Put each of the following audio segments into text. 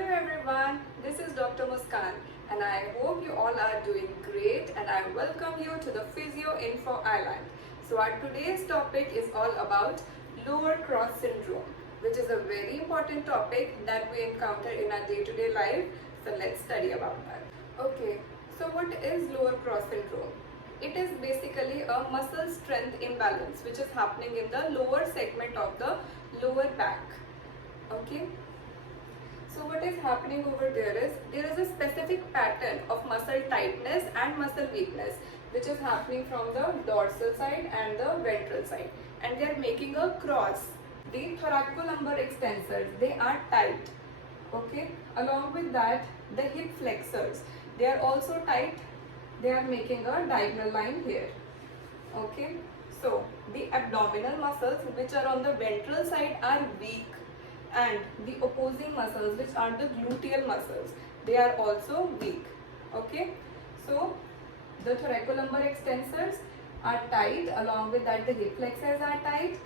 Hello everyone, this is Dr. Muskan and I hope you all are doing great and I welcome you to the Physio Info Island. So our today's topic is all about lower cross syndrome, which is a very important topic that we encounter in our day-to-day life. So let's study about that. Okay, so what is lower cross syndrome? It is basically a muscle strength imbalance which is happening in the lower segment of the lower back. Okay. So what is happening over there is a specific pattern of muscle tightness and muscle weakness which is happening from the dorsal side and the ventral side, and they are making a cross. The thoracolumbar extensors, they are tight. Okay. Along with that, the hip flexors, they are also tight. They are making a diagonal line here. Okay. So the abdominal muscles which are on the ventral side are weak, and the opposing muscles which are the gluteal muscles, they are also weak. Okay, so the thoracolumbar extensors are tight, along with that the hip flexors are tight,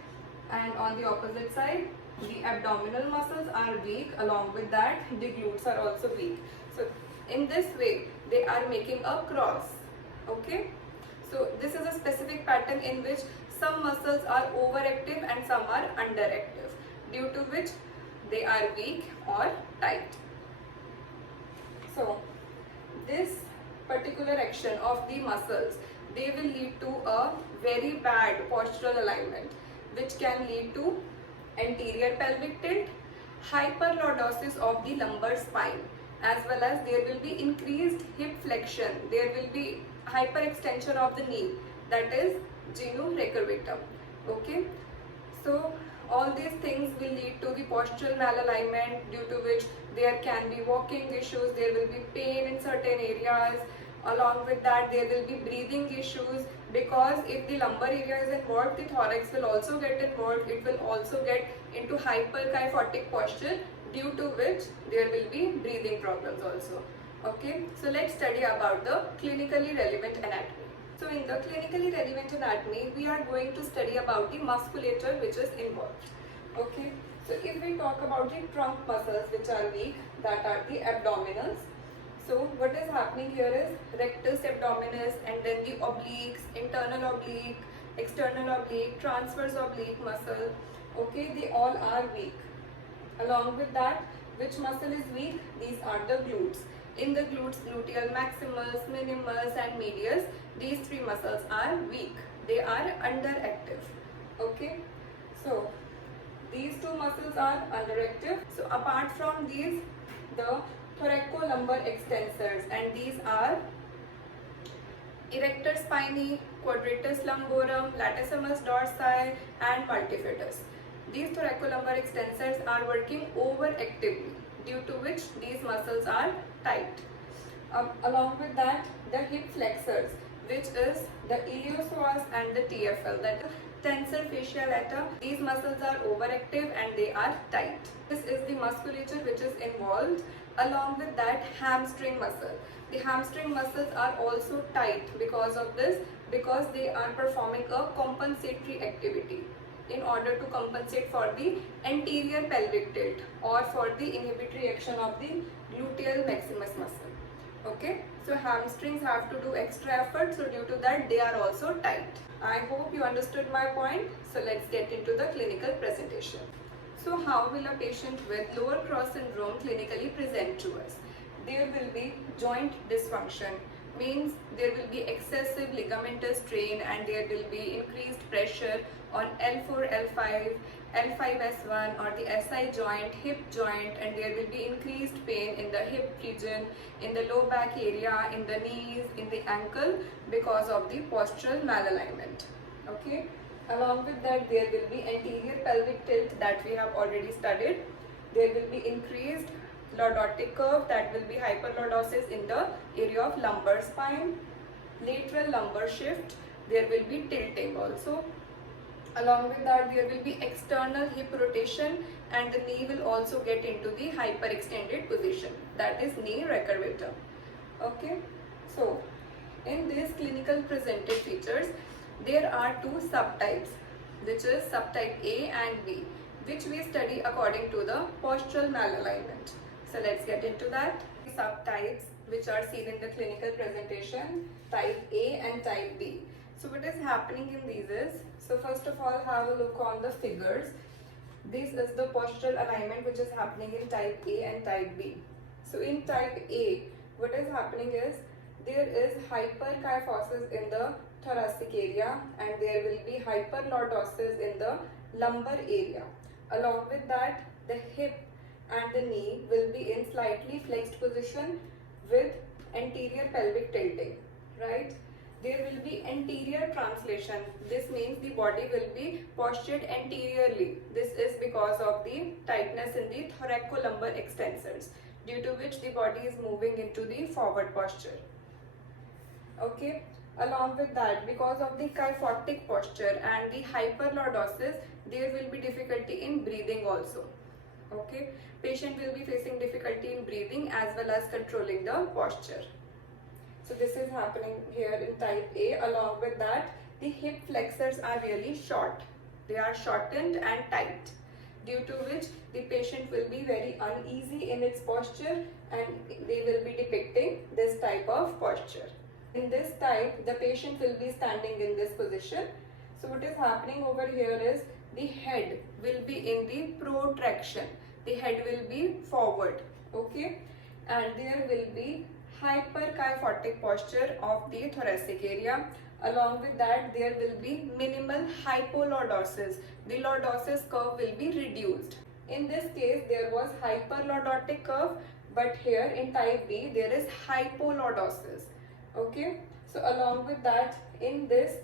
and on the opposite side the abdominal muscles are weak, along with that the glutes are also weak. So in this way they are making a cross. Okay, so this is a specific pattern in which some muscles are overactive and some are underactive, due to which they are weak or tight. So this particular action of the muscles, they will lead to a very bad postural alignment, which can lead to anterior pelvic tilt, hyperlordosis of the lumbar spine, as well as there will be increased hip flexion, there will be hyperextension of the knee, that is genu recurvatum. Okay, so all these things will lead to the postural malalignment, due to which there can be walking issues, there will be pain in certain areas. Along with that, there will be breathing issues, because if the lumbar area is involved, the thorax will also get involved. It will also get into hyperkyphotic posture, due to which there will be breathing problems also. Okay, so let's study about the clinically relevant anatomy. So in the clinically relevant anatomy, we are going to study about the musculature which is involved. Okay, so if we talk about the trunk muscles which are weak, that are the abdominals. So what is happening here is rectus abdominis, and then the obliques, internal oblique, external oblique, transverse oblique muscle. Okay, they all are weak. Along with that, which muscle is weak? These are the glutes. In the glutes, gluteal maximus, minimus and medius, these three muscles are weak. They are underactive. Okay, so these two muscles are underactive. So apart from these, the thoracolumbar extensors, and these are erector spinae, quadratus lumborum, latissimus dorsi and multifidus. These thoracolumbar extensors are working overactively, due to which these muscles are tight. Along with that, the hip flexors, which is the iliopsoas and the TFL, that is tensor fasciae lata, these muscles are overactive and they are tight. This is the musculature which is involved. Along with that, hamstring muscle. The hamstring muscles are also tight because of this, because they are performing a compensatory activity in order to compensate for the anterior pelvic tilt or for the inhibitory action of the gluteal maximus muscle. Okay, so hamstrings have to do extra effort, so due to that they are also tight. I hope you understood my point. So let's get into the clinical presentation. So how will a patient with lower cross syndrome clinically present to us? There will be joint dysfunction, means there will be excessive ligamentous strain and there will be increased pressure on L4, L5, L5S1 or the SI joint, hip joint, and there will be increased pain in the hip region, in the low back area, in the knees, in the ankle, because of the postural malalignment. Okay. Along with that, there will be anterior pelvic tilt that we have already studied. There will be increased lordotic curve, that will be hyperlordosis in the area of lumbar spine, lateral lumbar shift, there will be tilting also. Along with that, there will be external hip rotation and the knee will also get into the hyperextended position, that is knee recurvatum. Okay, so in these clinical presented features, there are two subtypes, which is subtype A and B, which we study according to the postural malalignment. So let's get into that. Subtypes which are seen in the clinical presentation, type A and type B. So what is happening in these is, so first of all have a look on the figures. This is the postural alignment which is happening in type A and type B. So in type A, what is happening is there is hyperkyphosis in the thoracic area and there will be hyperlordosis in the lumbar area. Along with that, the hip and the knee will be in slightly flexed position with anterior pelvic tilting, right? There will be anterior translation. This means the body will be postured anteriorly. This is because of the tightness in the thoracolumbar extensors, due to which the body is moving into the forward posture. Okay. Along with that, because of the kyphotic posture and the hyperlordosis, there will be difficulty in breathing also. Okay. Patient will be facing difficulty in breathing as well as controlling the posture. So this is happening here in type A. Along with that, the hip flexors are really short. They are shortened and tight, due to which the patient will be very uneasy in its posture and they will be depicting this type of posture. In this type, the patient will be standing in this position. So what is happening over here is the head will be in the protraction. The head will be forward, okay, and there will be hyperkyphotic posture of the thoracic area. Along with that, there will be minimal hypolordosis. The lordosis curve will be reduced. In this case, there was hyperlordotic curve, but here in type B, there is hypolordosis. Okay, so along with that, in this,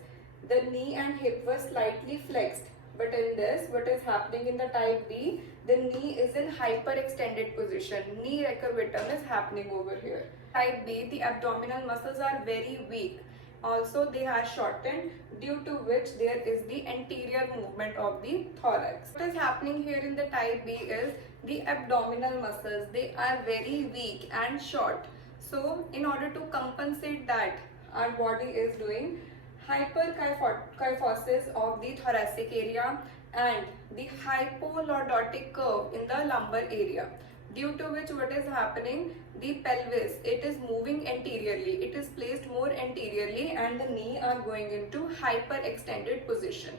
the knee and hip were slightly flexed. But in this, what is happening in the type B, the knee is in hyperextended position. Knee recurvatum is happening over here. Type B, the abdominal muscles are very weak. Also, they are shortened, due to which there is the anterior movement of the thorax. What is happening here in the type B is the abdominal muscles. They are very weak and short. So, in order to compensate that, our body is doing hyperkyphosis of the thoracic area and the hypolordotic curve in the lumbar area, due to which what is happening, the pelvis, it is moving anteriorly, it is placed more anteriorly and the knee are going into hyperextended position.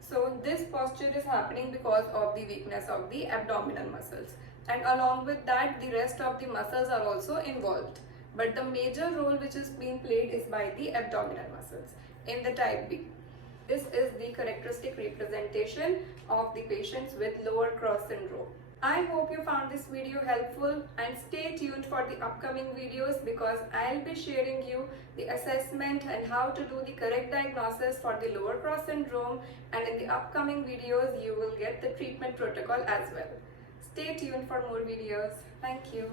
So this posture is happening because of the weakness of the abdominal muscles, and along with that the rest of the muscles are also involved, but the major role which is being played is by the abdominal muscles in the type B. This is the characteristic representation of the patients with lower cross syndrome. I hope you found this video helpful, and stay tuned for the upcoming videos because I'll be sharing you the assessment and how to do the correct diagnosis for the lower cross syndrome, and in the upcoming videos you will get the treatment protocol as well. Stay tuned for more videos. Thank you.